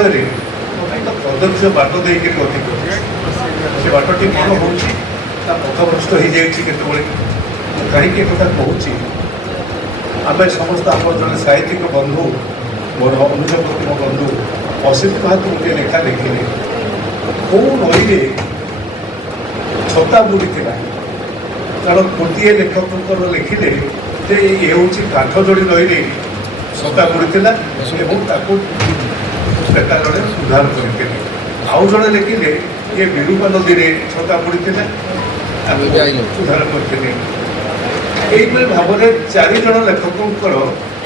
ସମୟରେ ଅନେକ କଦର୍ଯ୍ୟ ବାଟ ଦେଇକି ଗତି କରୁଛି। ସେ ବାଟଟି କ'ଣ ହେଉଛି ତା ପଥଭ୍ରଷ୍ଟ ହେଇଯାଇଛି କେତେବେଳେ। ମୁଁ କାହିଁକି ଏକଥା କହୁଛି, ଆମେ ସମସ୍ତେ ଆମର ଜଣେ ସାହିତ୍ୟିକ ବନ୍ଧୁ, ମୋର ଅନୁଜ ପ୍ରତିମ ବନ୍ଧୁ ଅସିତ ମହାନ୍ତି ଗୋଟିଏ ଲେଖା ଲେଖିଲେ, କେଉଁ ନଈରେ ଛତା ବୁଡ଼ିଥିଲା। କାରଣ ଗୋଟିଏ ଲେଖକଙ୍କର ଲେଖିଲେ ଯେ ଏ ହେଉଛି କାଠଯୋଡ଼ି ନଈରେ ଛତା ବୁଡ଼ିଥିଲା ଏବଂ ତାକୁ ସେଟା ଜଣେ ଉଦ୍ଧାର କରିଥିଲେ। ଆଉ ଜଣେ ଲେଖିଲେ ଇଏ ବିରୂପା ନଦୀରେ ଛତା ବୁଡ଼ିଥିଲା, ଉଦ୍ଧାର କରିଥିଲେ। ଏଇଭଳି ଭାବରେ 4 ଜଣ ଲେଖକଙ୍କର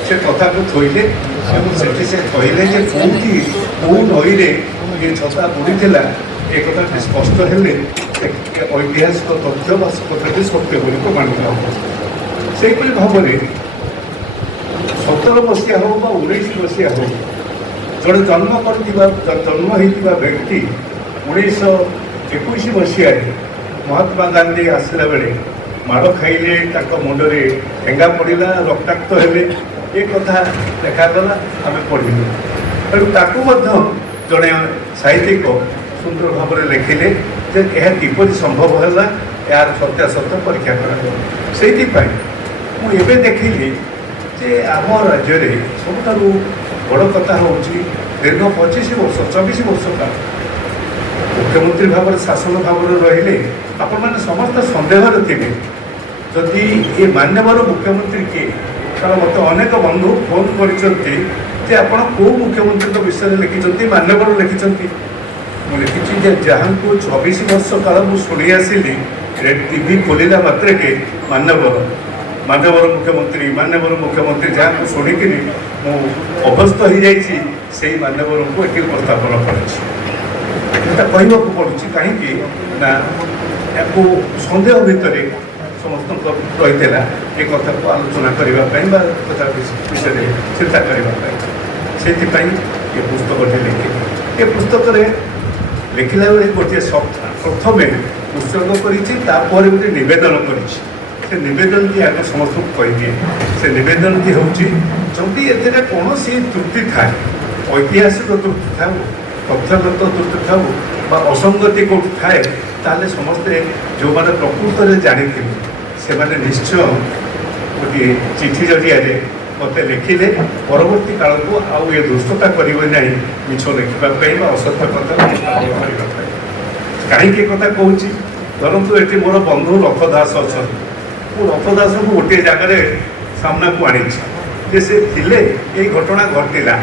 ସେ କଥାକୁ ଥୋଇଲେ ଏବଂ ସେଠି ସେ କହିଲେ ଯେ କେଉଁଠି କେଉଁ ନଈରେ ଏ ଛତା ବୁଡ଼ିଥିଲା ଏ କଥାଟି ସ୍ପଷ୍ଟ ହେଲେ ଐତିହାସିକ ତଥ୍ୟ ବା କଥାଟି ସତ୍ୟ ବୋଲି ପ୍ରମାଣିତ ହେବ। ସେହିପରି ଭାବରେ 17 ମସିହା ହେଉ ବା 19 ମସିହା ହେଉ, ଜଣେ ଜନ୍ମ ହୋଇଥିବା ବ୍ୟକ୍ତି 1921 ମସିହାରେ ମହାତ୍ମା ଗାନ୍ଧୀ ଆସିଲା ବେଳେ ମାଡ଼ ଖାଇଲେ, ତାଙ୍କ ମୁଣ୍ଡରେ ଠେଙ୍ଗା ପଡ଼ିଲା, ରକ୍ତାକ୍ତ ହେଲେ, ଏ କଥା ଦେଖାଗଲା, ଆମେ ପଢ଼ିଲୁ। ତେଣୁ ତାକୁ ମଧ୍ୟ ଜଣେ ସାହିତ୍ୟିକ ସୁନ୍ଦର ଭାବରେ ଲେଖିଲେ ଯେ ଏହା କିପରି ସମ୍ଭବ ହେଲା, ଏହାର ସତ୍ୟାସତ୍ୟ ପରୀକ୍ଷା କରାଯାଉ। ସେଇଥିପାଇଁ ମୁଁ ଏବେ ଦେଖିଲି ଯେ ଆମ ରାଜ୍ୟରେ ସବୁଠାରୁ ବଡ଼ କଥା ହେଉଛି ଦୀର୍ଘ 25 ବର୍ଷ 24 ବର୍ଷ କାଳ ମୁଖ୍ୟମନ୍ତ୍ରୀ ଭାବରେ ଶାସନ ଭାବରେ ରହିଲେ ଆପଣମାନେ ସମସ୍ତେ ସନ୍ଦେହରେ ଥିବେ ଯଦି ଏ ମାନ୍ୟବର ମୁଖ୍ୟମନ୍ତ୍ରୀ କିଏ। କାରଣ ମୋତେ ଅନେକ ବନ୍ଧୁ ଫୋନ୍ କରିଛନ୍ତି ଯେ ଆପଣ କେଉଁ ମୁଖ୍ୟମନ୍ତ୍ରୀଙ୍କ ବିଷୟରେ ଲେଖିଛନ୍ତି, ମାନ୍ୟବର ଲେଖିଛନ୍ତି। ମୁଁ ଲେଖିଛି ଯେ ଯାହାଙ୍କୁ 24 ବର୍ଷ କାଳ ମୁଁ ଶୁଣି ଆସିଲି, ଟିଭି ଖୋଲିଲା ମାତ୍ରକେ ମାନ୍ୟବର ମୁଖ୍ୟମନ୍ତ୍ରୀ ଯାହାଙ୍କୁ ଶୁଣିକିରି ମୁଁ ଅଭ୍ୟସ୍ତ ହୋଇଯାଇଛି, ସେଇ ମାନ୍ୟବରଙ୍କୁ ଏଠି ଉପସ୍ଥାପନ କରିଛି। এটা କହିବାକୁ ପଡ଼ୁଛି କାହିଁକି ନା ୟାକୁ ସନ୍ଦେହ ଭିତରେ ସମସ୍ତଙ୍କ ରହିଥିଲା ଏ କଥାକୁ ଆଲୋଚନା କରିବା ପାଇଁ ବା କଥା ବିଷୟରେ ଚିନ୍ତା କରିବା ପାଇଁ। ସେଥିପାଇଁ ଏ ପୁସ୍ତକଟି ଲେଖିଲି। ଏ ପୁସ୍ତକରେ ଲେଖିଲା ବେଳେ ଗୋଟିଏ ପ୍ରଥମେ ଉତ୍ସର୍ଗ କରିଛି, ତାପରେ ଗୋଟେ ନିବେଦନ କରିଛି। ସେ ନିବେଦନଟି ଆଗ ସମସ୍ତଙ୍କୁ କହିଦିଏ। ସେ ନିବେଦନଟି ହେଉଛି ଯଦି ଏଥିରେ କୌଣସି ତ୍ରୁଟି ଥାଏ, ଐତିହାସିକ ତ୍ରୁଟି ଥାଉ, ତଥ୍ୟଗତ ତ୍ରୁଟି ଥାଉ ବା ଅସଙ୍ଗତି କେଉଁଠି ଥାଏ, ତାହେଲେ ସମସ୍ତେ ଯେଉଁମାନେ ପ୍ରକୃତରେ ଜାଣିଥିବେ ସେମାନେ ନିଶ୍ଚୟ ଗୋଟିଏ ଚିଠି ଜରିଆରେ ମୋତେ ଲେଖିଲେ ପରବର୍ତ୍ତୀ କାଳକୁ ଆଉ ଏ ଦୁଷ୍ଟତା କରିବେ ନାହିଁ ମିଛ ଲେଖିବା ପାଇଁ ବା ଅସତ୍ୟ କଥା କରିବା ପାଇଁ। କାହିଁକି କଥା କହୁଛି, ଧରନ୍ତୁ ଏଠି ମୋର ବନ୍ଧୁ ରଥ ଦାସ ଅଛନ୍ତି। ମୁଁ ରଥ ଦାସକୁ ଗୋଟିଏ ଜାଗାରେ ସାମ୍ନାକୁ ଆଣିଛି ଯେ ସେ ଥିଲେ, ଏଇ ଘଟଣା ଘଟିଲା।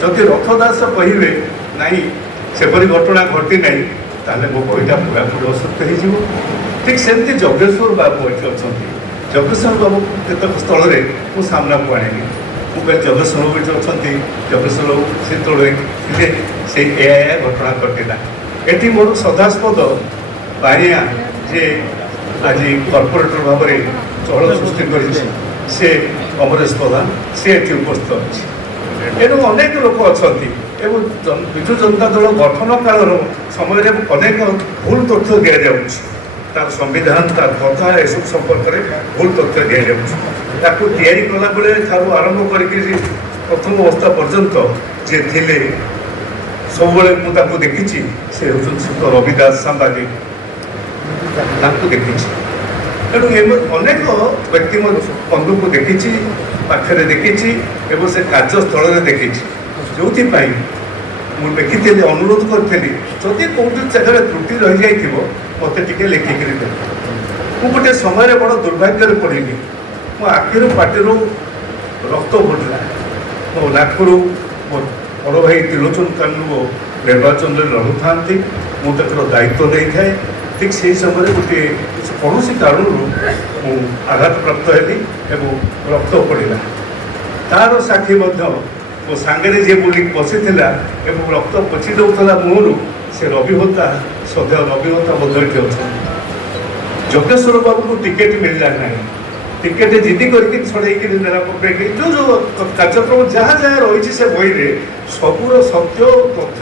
ଯଦି ରଥ ଦାସ କହିବେ ନାହିଁ ସେପରି ଘଟଣା ଘଟି ନାହିଁ, ତାହେଲେ ମୋ ବହିଟା ପୁରାପୁରି ଅସତ୍ୟ ହେଇଯିବ। ଠିକ୍ ସେମିତି ଯଜ୍ଞେଶ୍ୱର ବାବୁ ଏଠି ଅଛନ୍ତି। ଯଜ୍ଞେଶ୍ୱର ବାବୁ କେତେକ ସ୍ଥଳରେ ମୁଁ ସାମ୍ନାକୁ ଆଣିଲି। ମୁଁ କହିଲି ଯଜ୍ଞେଶ୍ୱର ବାବୁ ଏଠି ଅଛନ୍ତି, ଯଜ୍ଞେଶ୍ୱର ବାବୁ ସେତେବେଳେ ଥିଲେ, ସେଇ ଏହା ଘଟଣା ଘଟିଲା। ଏଠି ମୋର ସଦାସ୍ପଦ ବାରିଆ ଯେ ଆଜି କର୍ପୋରେଟର ଭାବରେ ଚହଳ ସୃଷ୍ଟି କରିଛି, ସେ ଅମରେଶ ପ୍ରଧାନ, ସେ ଏଠି ଉପସ୍ଥିତ ଅଛି। ଏଣୁ ଅନେକ ଲୋକ ଅଛନ୍ତି ଏବଂ ବିଜୁ ଜନତା ଦଳ ଗଠନ କାଳର ସମୟରେ ଅନେକ ଭୁଲ ତଥ୍ୟ ଦିଆଯାଉଛି। ତାର ସମ୍ବିଧାନ, ତାର କଥା, ଏସବୁ ସମ୍ପର୍କରେ ଭୁଲ ତଥ୍ୟ ଦିଆଯାଉଛି। ତାକୁ ତିଆରି କଲାବେଳେ ଠାରୁ ଆରମ୍ଭ କରିକି ପ୍ରଥମ ଅବସ୍ଥା ପର୍ଯ୍ୟନ୍ତ ଯିଏ ଥିଲେ ସବୁବେଳେ ମୁଁ ତାକୁ ଦେଖିଛି। ସେ ହେଉଛନ୍ତି ସୁତ ରବି ଦାସ ସାମ୍ବାଦିକ, ତାଙ୍କୁ ଦେଖିଛି। ତେଣୁ ଅନେକ ବ୍ୟକ୍ତି ବନ୍ଧୁକୁ ଦେଖିଛି, ପାଖରେ ଦେଖିଛି ଏବଂ ସେ କାର୍ଯ୍ୟସ୍ଥଳରେ ଦେଖିଛି। ଯେଉଁଥିପାଇଁ ମୁଁ ଲେଖିଥିଲି, ଅନୁରୋଧ କରିଥିଲି ଯଦି କେଉଁଠି ଜାଗାରେ ତ୍ରୁଟି ରହିଯାଇଥିବ ମୋତେ ଟିକେ ଲେଖିକିରି ଦେବ। ମୁଁ ଗୋଟିଏ ସମୟରେ ବଡ଼ ଦୁର୍ଭାଗ୍ୟରେ ପଡ଼ିଲି। ମୋ ଆଖିରୁ ପାଟିରୁ ରକ୍ତ ବୋହିଲା। ମୋ ନାକରୁ ମୋ ବଡ଼ ଭାଇ ତ୍ରିଲୋଚନ କାନୁ ନିର୍ବାଚନରେ ଲଢ଼ୁଥାନ୍ତି, ମୁଁ ତାଙ୍କର ଦାୟିତ୍ୱ ନେଇଥାଏ। ଠିକ୍ ସେହି ସମୟରେ ଗୋଟିଏ କୌଣସି କାରଣରୁ ମୁଁ ଆଘାତପ୍ରାପ୍ତ ହେଲି ଏବଂ ରକ୍ତ ପଡ଼ିଲା। ତାର ସାକ୍ଷୀ ମଧ୍ୟ ମୋ ସାଙ୍ଗରେ ଯିଏ ବୁଲିକି ବସିଥିଲା ଏବଂ ରକ୍ତ ପୋଛି ଦେଉଥିଲା ମୁହଁରୁ, ସେ ରବିହତା ସଦୟ ରବିହତା ମଧ୍ୟ ଏଠି ଅଛନ୍ତି। ଯଜ୍ଞେଶ୍ୱର ବାବୁଙ୍କୁ ଟିକେଟ୍ ମିଳିଲା ନାହିଁ। ଟିକେଟ୍ ଜିଦି କରିକି ଛଡ଼େଇକି ନେଲା ପକେଇକି ଯେଉଁ କାର୍ଯ୍ୟକ୍ରମ ଯାହା ଯାହା ରହିଛି ସେ ବହିରେ ସବୁର ସତ୍ୟ ତଥ୍ୟ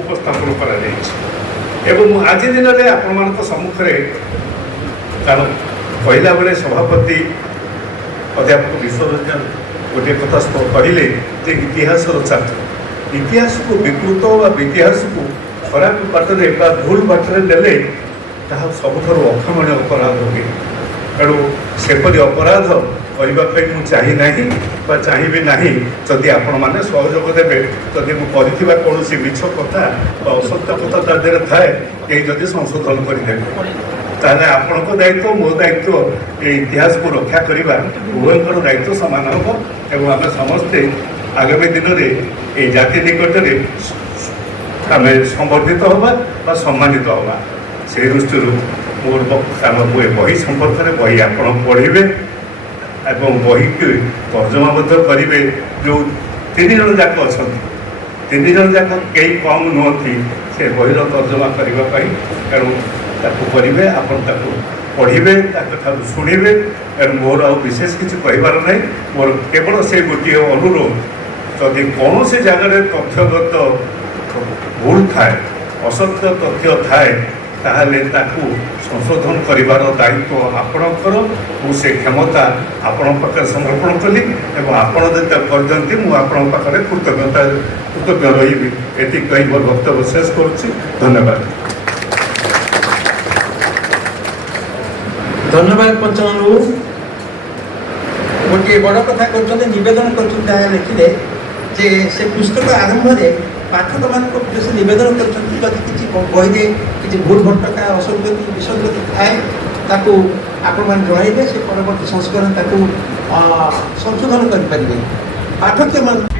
ଉପସ୍ଥାପନ କରାଯାଇଛି। ଏବଂ ମୁଁ ଆଜି ଦିନରେ ଆପଣମାନଙ୍କ ସମ୍ମୁଖରେ, କାରଣ କହିଲା ବେଳେ ସଭାପତି ଅଧ୍ୟାପକ ବିଶ୍ୱରଞ୍ଜନ ଗୋଟିଏ କଥା କହିଲେ ଯେ ଇତିହାସର ଛାତ୍ର, इतिहास को विकृत इतिहास को खराब बाटरे भूल बाटरे नेले ताहा सबुठार अक्षमणीय अपराध हुए तेणु सेपरी अपराध करने मुझे चाहे ना चाहिए ना जदि आपण मैंने सहयोग देवे जदि मुझे कौन मिछ कथा असत्य कथा ता देहरे थाए कहीं जदि संशोधन करदे ताहले आपण दायित्व मो दायित्व ये इतिहास को रक्षा करने उभयर दायित्व सामान हम एवं आम समस्ते आगामी दिन में ये जाति निकट में आम संबर्धित हवा सम्मानित हवा से दृष्टि मोर बही संपर्क में बही आप पढ़े एवं बही की तर्जमा करेंगे जो 3 जन जाक अच्छा 3 जन जाक कई कम नुहति से बहीर तर्जमा करने तेणु करेंगे आप पढ़े शुणे मोर आ विशेष किसी कहबार ना मोर केवल से गोटे अनुरोध जदि कौन से जगह तथ्यगत भूल थाए असत्य तथ्य थाए ताहले ताकू संशोधन करिवार दायित्व आपणकर मु से क्षमता आपण पाखे समर्पण कली एवं आपण जब करजंती मु आपण पाखे कृतज्ञ रही एति कही मोर वक्तव्य शेष करुच्ची धन्यवाद। धन्यवाद पंचांगु गोटे बड़ कथा कर नवेदन कर लिखिले जे से पुस्तक आरंभ में पाठक मान से नवेदन कर बही किसी भूल भटका असंगति विसंगति थाए आपण मैंने जनइबे से परवर्ती संस्करण संशोधन करें पाठक